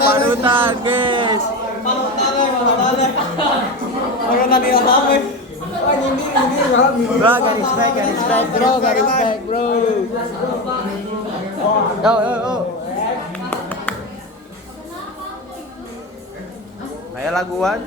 Panutan guys. Panutan dia apa? Bro, garis baik bro. Yo. Ayo laguan.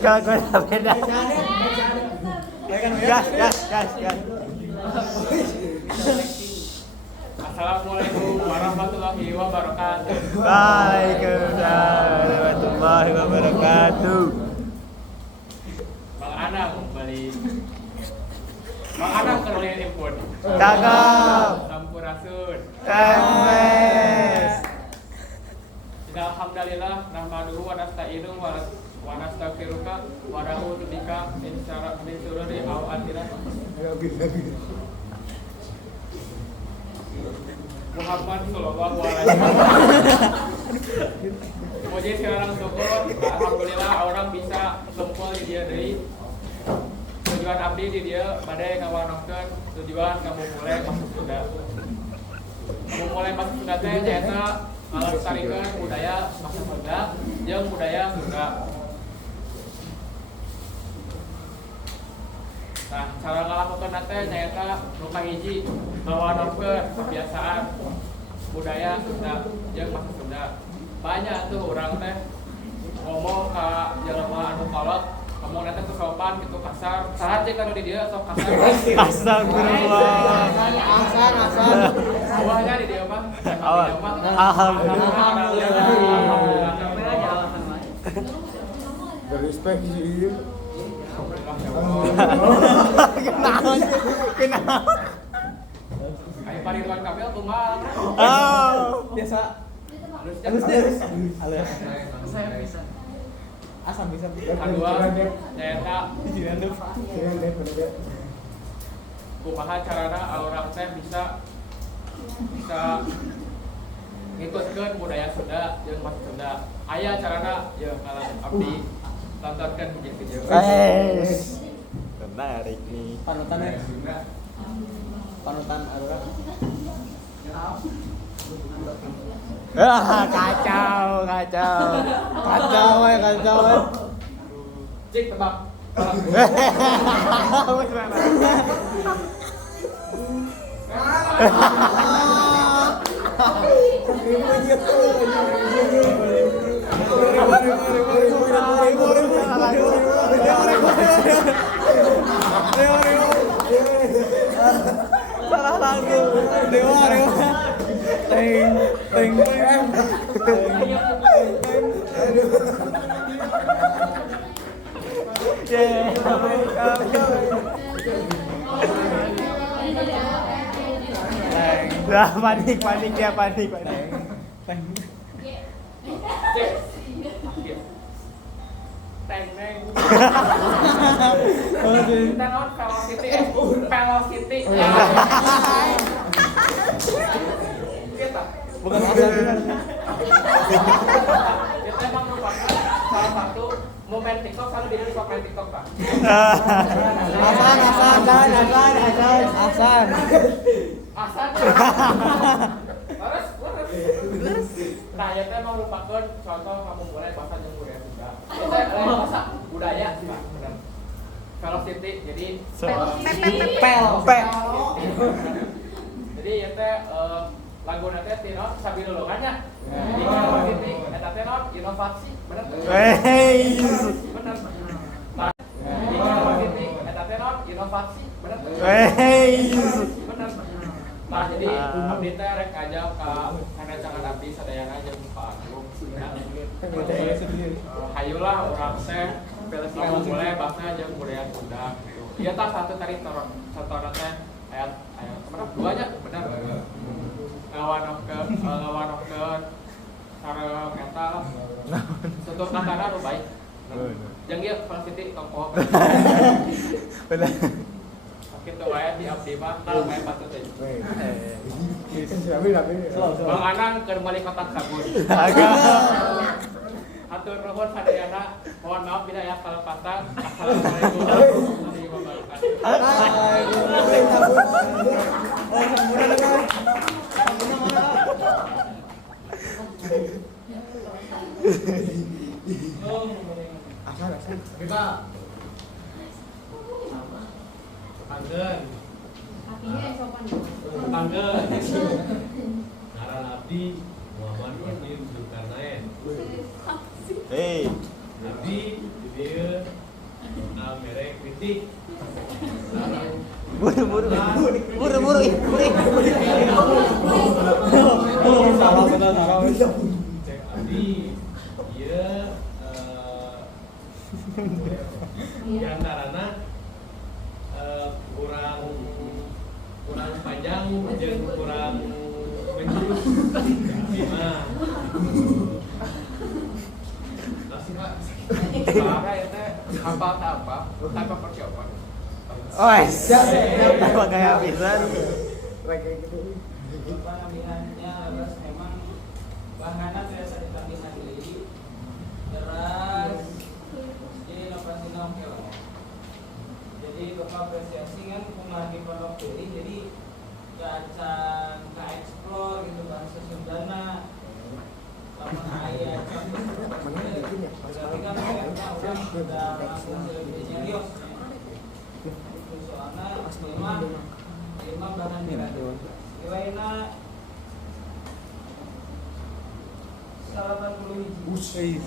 Kalau beda. Gas. Assalamualaikum warahmatullahi wabarakatuh. Waalaikumsalam warahmatullahi wabarakatuh. Bang Anang kembali. Bang Anang kerja import. Cakep. Sampurasun. Temes. Alhamdulillah nahmaduhu wa nasta'inuhu wa nastaghfiruka wa na'udzu bika min syururi anfusina. Muhammad sallallahu alaihi wasallam. Puji sekarang syukur, alhamdulillah orang bisa kumpul di dia deui. Tujuan abdi di dia bade ngawanohkeun tujuan kamu mulai masuk Sunda. Kamu mulai masuk Sunda teh nyaeta ngalestarikan budaya masuk Sunda jeung budaya Sunda. Nah, cara ngalakukeun teh nyaeta nu kahiji ngawanohkeun kebiasaan budaya Sunda jeung masuk Sunda. Banyak tuh orang teh ngomong ka jelema anu kolot, ngomong teh teu sopan gitu kasar. Saha cek anu di dieu sok kasar. Astagfirullah. Asal. Awalnya di dia mah. Alhamdulillah. Respect sih. Kenapa? Kayak Ridwan Kamil kumaha? Biasa. Halus. Saya bisa. Asam bisa. Kedua, nyaeta kumaha carana orang teh bisa ngikutkeun budaya Sunda jeung masuk Sunda. Aya carana jeung kalau abdi tontonkeun video-video. Menarik nih. Panutan Aurora. Kacau. Cik tebak. Salah lagu. Dewa. Teng. Panik dia. Cik. Teng. Kita non velocity. Kita. Bukan Kita emang merupakan salah satu momen TikTok kalau di Indonesia main TikTok Pak. Asan. Terus. Nah, itu emang merupakan contoh kamu mulai bahasa yang budaya Sunda. Itu bahasa budaya sih Pak, benar. Velocity, jadi Pel. Jadi ya teh lagu nanti tino sabi lolongannya. Di velocity, eta teh inovasi, benar. Benar. Di velocity, eta teh inovasi, benar. Benar. Nah, jadi abdi teh rek aja ka kancangan abdi sadayana jeung Pak Agung. Hayulah urang teh kamu mulai bahasa jeung budaya Sunda. Ieu tah satu tadi contohna teh ayat kemana duanya benar. Ngawanohkeun sareng eta tutur katana nu baik. Jeung ieu velocity toko. Benar. Kitu wae di abdi mah tah bae patut teh. Slow. Bang Anang ke balik kotak sabun. Agak. Atur nuhun sadayana. Mohon maaf bila ya kalau patah. Assalamualaikum warahmatullahi wabarakatuh. Panggen. Ngaran abdi Muhammad Ibrahim Zulkarnain. Hei. Abdi di dieu merek kritik. Buru. Cek abdi ieu di antarana kurang panjang jeung kurang menjurus. Gimana? Kasih Pak. Para itu hafal apa? Tanpa persiapan. Oh, siap. Apa kayak pisan? Pemilihannya terus memang bahannya biasa ditambahin lagi terus di lokasi oke lah. Jadi bapak apresiasi kan lagi pondok diri jadi acan ke explore gitu kan Sesundana sama ayah berarti kan mereka orang sudah langsung lebih serius itu soalnya lima bahan nilainya 80 hiji.